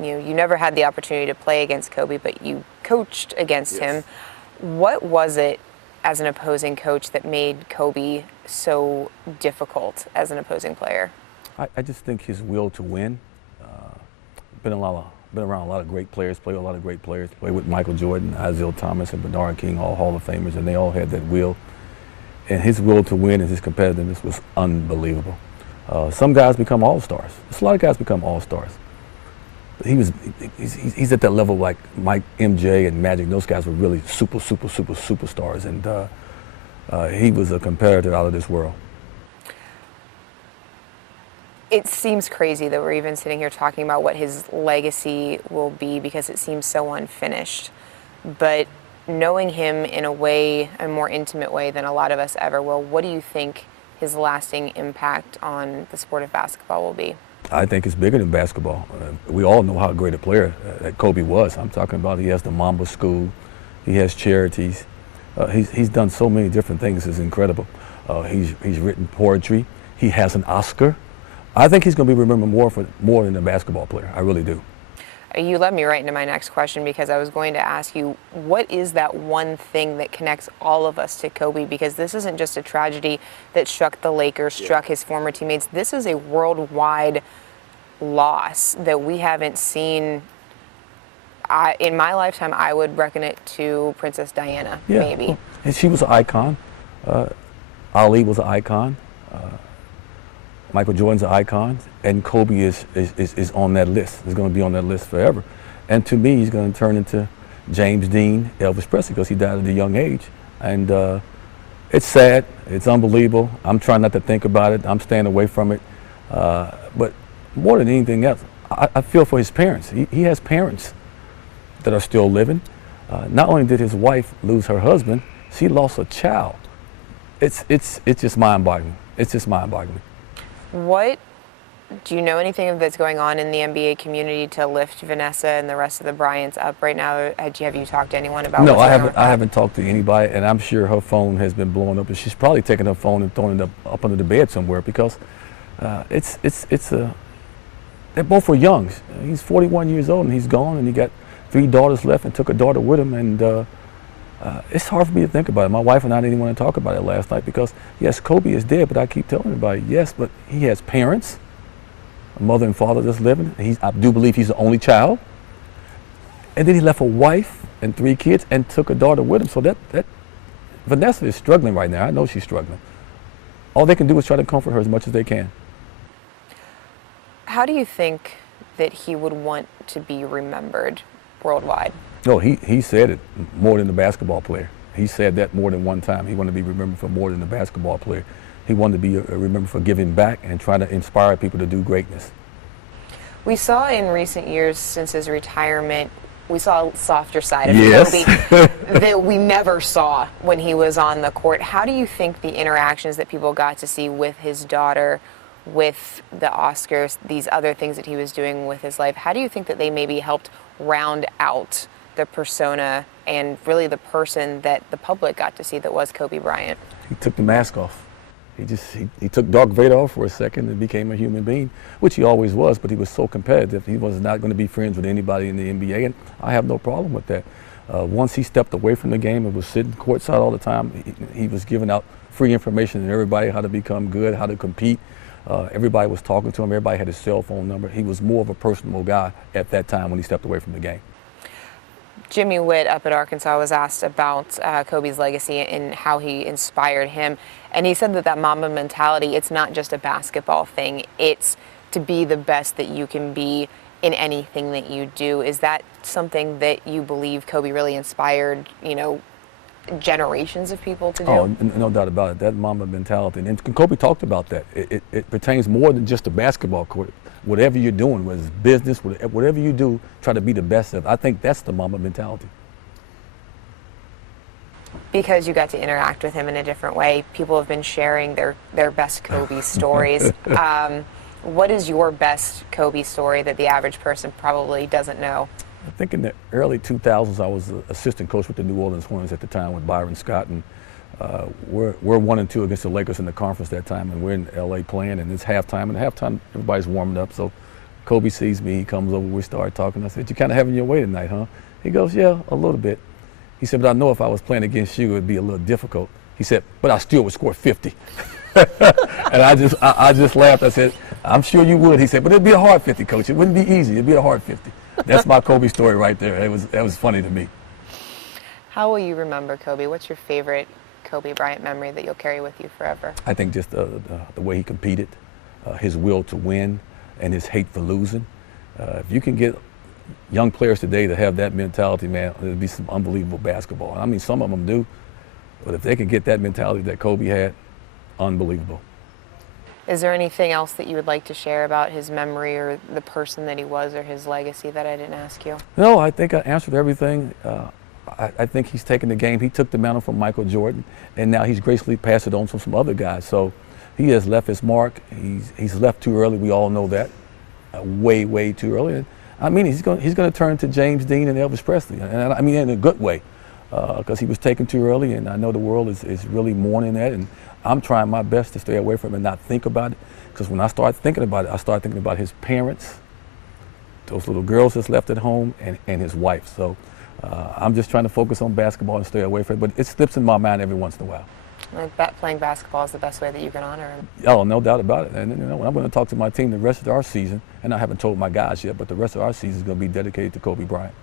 you never had the opportunity to play against Kobe, but you coached against him. What was it as an opposing coach that made Kobe so difficult as an opposing player? I just think his will to win. Been around a lot of great players, played with a lot of great players. Played with Michael Jordan, Isaiah Thomas, and Bernard King, all Hall of Famers, and they all had that will. And his will to win and his competitiveness was unbelievable. Some guys become all-stars. A lot of guys become all-stars. But he's at that level like Mike, MJ, and Magic. Those guys were really superstars. And he was a competitor out of this world. It seems crazy that we're even sitting here talking about what his legacy will be because it seems so unfinished. But knowing him in a more intimate way than a lot of us ever will, what do you think his lasting impact on the sport of basketball will be? I think it's bigger than basketball. We all know how great a player that Kobe was. I'm talking about he has the Mamba School, he has charities. He's done so many different things. It's incredible. He's written poetry. He has an Oscar. I think he's going to be remembered more than a basketball player. I really do. You led me right into my next question because I was going to ask you, what is that one thing that connects all of us to Kobe? Because this isn't just a tragedy that struck the Lakers, struck his former teammates. This is a worldwide loss that we haven't seen. In my lifetime, I would reckon it to Princess Diana, maybe. And she was an icon. Ali was an icon. Michael Jordan's an icon, and Kobe is on that list. He's going to be on that list forever. And to me, he's going to turn into James Dean, Elvis Presley, because he died at a young age. And it's sad. It's unbelievable. I'm trying not to think about it. I'm staying away from it. But more than anything else, I feel for his parents. He has parents that are still living. Not only did his wife lose her husband, she lost a child. It's just mind-boggling. It's just mind-boggling. What do you know anything that's going on in the NBA community to lift Vanessa and the rest of the Bryants up right now? Have you talked to anyone about? No, I haven't talked to anybody, and I'm sure her phone has been blowing up, and she's probably taken her phone and thrown it up under the bed somewhere because they both were young. He's 41 years old and he's gone, and he got 3 daughters left and took a daughter with him, and it's hard for me to think about it. My wife and I didn't even want to talk about it last night because, yes, Kobe is dead, but I keep telling everybody, yes, but he has parents, a mother and father that's living. I do believe he's the only child. And then he left a wife and 3 kids and took a daughter with him. So that Vanessa is struggling right now. I know she's struggling. All they can do is try to comfort her as much as they can. How do you think that he would want to be remembered worldwide? No, he said it more than the basketball player. He said that more than one time. He wanted to be remembered for more than the basketball player. He wanted to be remembered for giving back and trying to inspire people to do greatness. We saw in recent years since his retirement, we saw a softer side of Kobe that we never saw when he was on the court. How do you think the interactions that people got to see with his daughter, with the Oscars, these other things that he was doing with his life, how do you think that they maybe helped round out the persona and really the person that the public got to see that was Kobe Bryant? He took the mask off. He took Darth Vader off for a second and became a human being, which he always was, but he was so competitive. He was not going to be friends with anybody in the NBA, and I have no problem with that. Once he stepped away from the game and was sitting courtside all the time, he was giving out free information to everybody, how to become good, how to compete. Everybody was talking to him. Everybody had his cell phone number. He was more of a personable guy at that time when he stepped away from the game. Jimmy Witt up at Arkansas was asked about Kobe's legacy and how he inspired him. And he said that Mamba mentality, it's not just a basketball thing. It's to be the best that you can be in anything that you do. Is that something that you believe Kobe really inspired, generations of people to do? Oh, no doubt about it. That Mamba mentality. And Kobe talked about that. It pertains more than just the basketball court. Whatever you're doing, whether it's business, whatever you do, try to be the best of it. I think that's the Mamba mentality. Because you got to interact with him in a different way, people have been sharing their best Kobe stories. What is your best Kobe story that the average person probably doesn't know? I think in the early 2000s, I was an assistant coach with the New Orleans Hornets at the time with Byron Scott, and we're 1-2 against the Lakers in the conference that time, and we're in LA playing, and it's halftime. And at halftime, everybody's warming up, so Kobe sees me, he comes over, we start talking. I said, "You kind of having your way tonight, huh?" He goes, "Yeah, a little bit." He said, "But I know if I was playing against you, it'd be a little difficult." He said, "But I still would score 50. And I just laughed. I said, "I'm sure you would." He said, "But it'd be a hard 50, coach. It wouldn't be easy. It'd be a hard 50. That's my Kobe story right there. That was funny to me. How will you remember Kobe? What's your favorite Kobe Bryant memory that you'll carry with you forever? I think just the way he competed, his will to win, and his hate for losing. If you can get young players today to have that mentality, man, it'd be some unbelievable basketball. I mean, some of them do, but if they can get that mentality that Kobe had, unbelievable. Is there anything else that you would like to share about his memory or the person that he was or his legacy that I didn't ask you? No, I think I answered everything. I think he's taken the game. He took the mantle from Michael Jordan, and now he's gracefully passed it on to some other guys. So he has left his mark. He's left too early. We all know that, way too early. And, I mean, he's going to turn to James Dean and Elvis Presley, and I mean in a good way, because he was taken too early, and I know the world is really mourning that. And I'm trying my best to stay away from it and not think about it, because when I start thinking about it, I start thinking about his parents, those little girls that's left at home, and his wife. So I'm just trying to focus on basketball and stay away from it, but it slips in my mind every once in a while. I bet playing basketball is the best way that you can honor him. Oh, no doubt about it. And you know, when I'm going to talk to my team the rest of our season, and I haven't told my guys yet, but the rest of our season is going to be dedicated to Kobe Bryant.